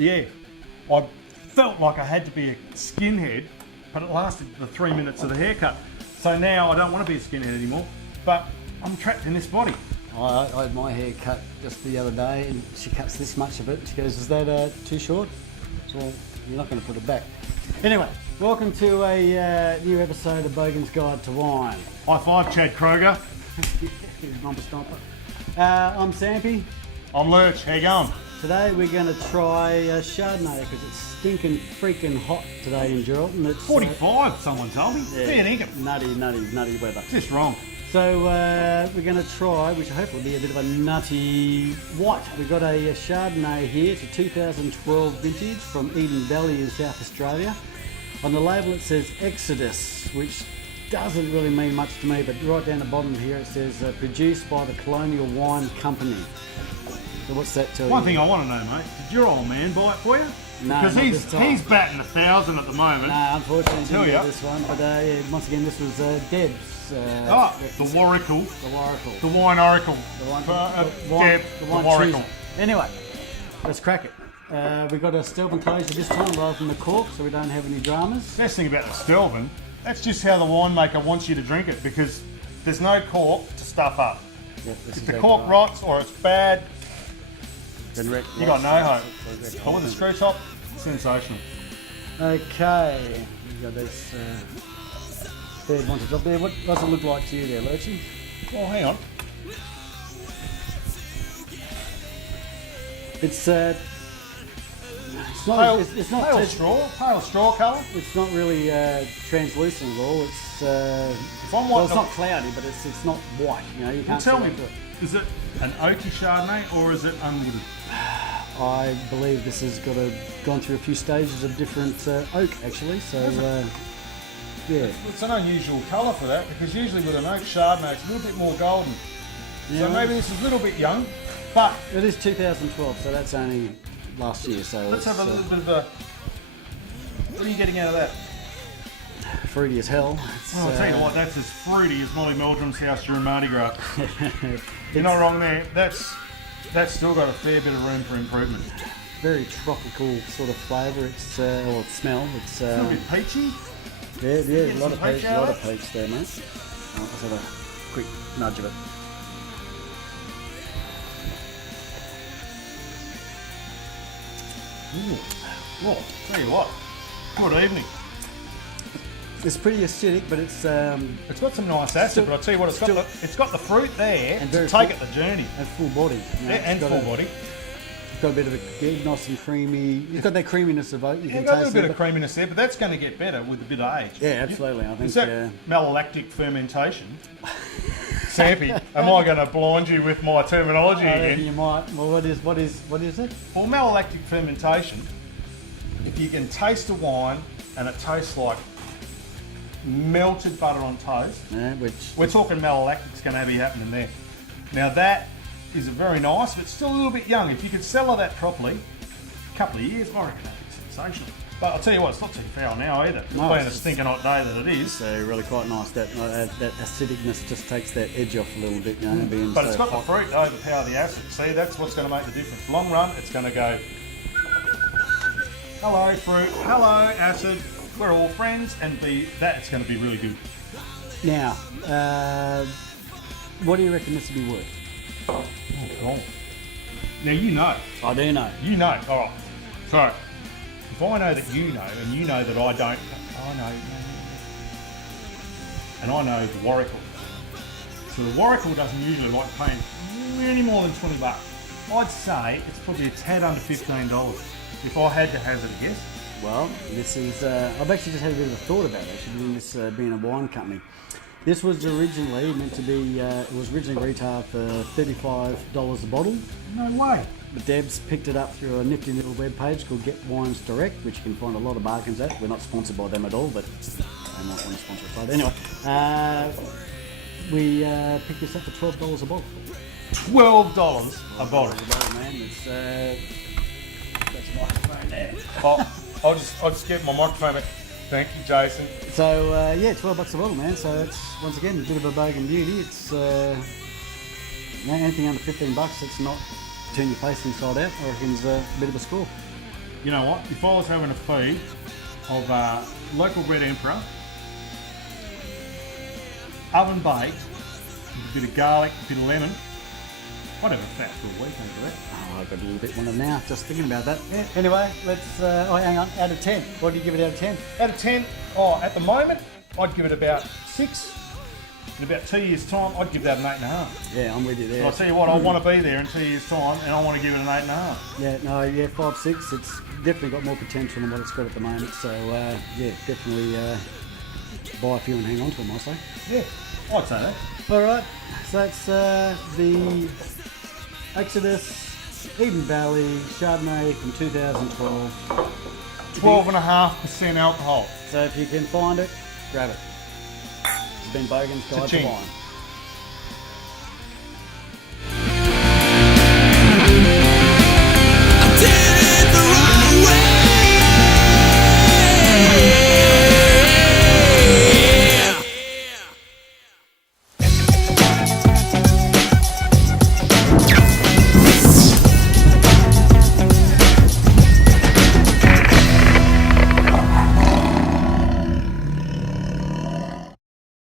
Yeah. I felt like I had to be a skinhead, but it lasted the 3 minutes of the haircut. So now I don't want to be a skinhead anymore, but I'm trapped in this body. I had my hair cut just the other day, and she cuts this much of it. She goes, "Is that too short?" So you're not going to put it back. Anyway, welcome to a new episode of Bogan'S Guide to Wine. High five, Chad Kroger. Bumper stomper. I'm Sampy. I'm Lurch. How you going? Today we're going to try Chardonnay because it's stinking freaking hot today in Geraldton. It's 45, someone told me. yeah, Fair dinkum. nutty weather. Just wrong. So we're going to try, which hopefully will be a bit of a nutty white. We've got a Chardonnay here. It's a 2012 vintage from Eden Valley in South Australia. On the label it says Exodus, which doesn't really mean much to me, but right down the bottom here it says produced by the Colonial Wine Company. So what's that tell you? One thing I want to know, mate, did your old man buy it for you? No, because not this time. he's batting 1,000 at the moment. No, unfortunately Tell didn't ya. get this one, but yeah, once again this was Deb's. The Warricle. The Warricle. The Wine Oracle. The wine, Deb, the Warricle. choosing. Anyway, let's crack it. We've got a Stelvin closure this time rather than the cork, so we don't have any dramas. Best thing about the Stelvin, that's just how the winemaker wants you to drink it, because there's no cork to stuff up. Yep, this If is the exactly cork right. rots or it's bad, Then you got no hope. But with the screw top, sensational. Okay, we've got this third one to drop there. What does it look like to you there, Lurchy? Well, hang on. It's not. Pale, It's not. pale straw colour. It's not really translucent at all. It's From well, what it's not cloudy, but it's not white. You know, you can't. tell see me, right through it. is it an oaky Chardonnay or is it unwooded? I believe this has gone through a few stages of different oak actually. So yeah. It's an unusual colour for that, because usually with an oak Chardonnay it's a little bit more golden. Yeah. So maybe this is a little bit young, but It is 2012, so that's only last year. So let's it's, have a little bit of a... What are you getting out of that? fruity as hell. It's, Oh, I'll tell you what, that's as fruity as Molly Meldrum's house during Mardi Gras. You're not wrong there. That's still got a fair bit of room for improvement. very tropical sort of flavour. It's or smell. It's A little bit peachy. yeah, a lot of some peach, peach out of it? peach there, mate. Let's have a quick nudge of it. Ooh. Well, tell you what, good evening. It's pretty acidic, but it's It's got some nice acid, Still- but I'll tell you what, it's got the fruit there And to very take full- it the journey. a full body. You know, Yeah, and it's got full body. It's got a bit of a nice and creamy. It's got that creaminess of oat. You Yeah, can got a taste little bit it. of creaminess there, but that's going to get better with a bit of age. Yeah, absolutely. I think. Is that malolactic fermentation? Sampy, am I going to blind you with my terminology I reckon again? you might. Well, what is it? Well, malolactic fermentation, if you can taste a wine and it tastes like melted butter on toast, Yeah, which we're talking malolactic's going to be happening there. Now that is a very nice, but still a little bit young. If you could cellar that properly, a couple of years, I reckon that'd be sensational. But I'll tell you what, it's not too foul now either. No, Being a it's- stinking hot day that it is. so really quite nice. That acidicness just takes that edge off a little bit. You know, being But so it's got hot. the fruit to overpower the acid. See, that's what's going to make the difference. Long run, it's going to go, hello fruit, hello acid, we're all friends, and it's going to be really good. Now, what do you reckon this would be worth? Oh, God. Now you know. I do know. You know. All right. So, if I know that you know, and you know that I don't, I know. And I know the Warricle. So the Warricle doesn't usually like paying any more than $20. I'd say it's probably a tad under $15 if I had to hazard a guess. Well, this is. I've actually just had a bit of a thought about it, actually, doing this being a wine company. This was originally meant to be. It was originally retailed for $35 a bottle. No way. But Deb's picked it up through a nifty little web page called Get Wines Direct, which you can find a lot of bargains at. We're not sponsored by them at all, but they might want to sponsor us. But anyway, we picked this up for $12 a bottle. $12 a bottle. Man, it's that's a microphone there. Oh, I'll just get my microphone back. Thank you, Jason. So yeah, $12 a bottle, man. So it's once again a bit of a Bogan beauty. It's anything under $15, it's not turn your face inside out. I reckon it's a bit of a score. You know what? If I was having a feed of local red emperor, oven baked, with a bit of garlic, a bit of lemon, I'd have a fat for a week over that. Oh, I've got a little bit one now, just thinking about that. Yeah. Anyway, let's, hang on, out of 10. What do you give it out of 10? Out of 10, at the moment, I'd give it about 6. In about 2 years' time, I'd give that an 8.5. Yeah, I'm with you there. But I'll tell you what, I want to be there in 2 years' time, and I want to give it an 8.5. Yeah, no, yeah, 5, 6. It's definitely got more potential than what it's got at the moment. So, yeah, definitely buy a few and hang on to them, I say. Yeah, I'd say that. All right, so that's the Exodus Eden Valley Chardonnay from 2012. 12.5% alcohol. So if you can find it, grab it. It's been Bogan'S Guide to Cha-ching. Wine.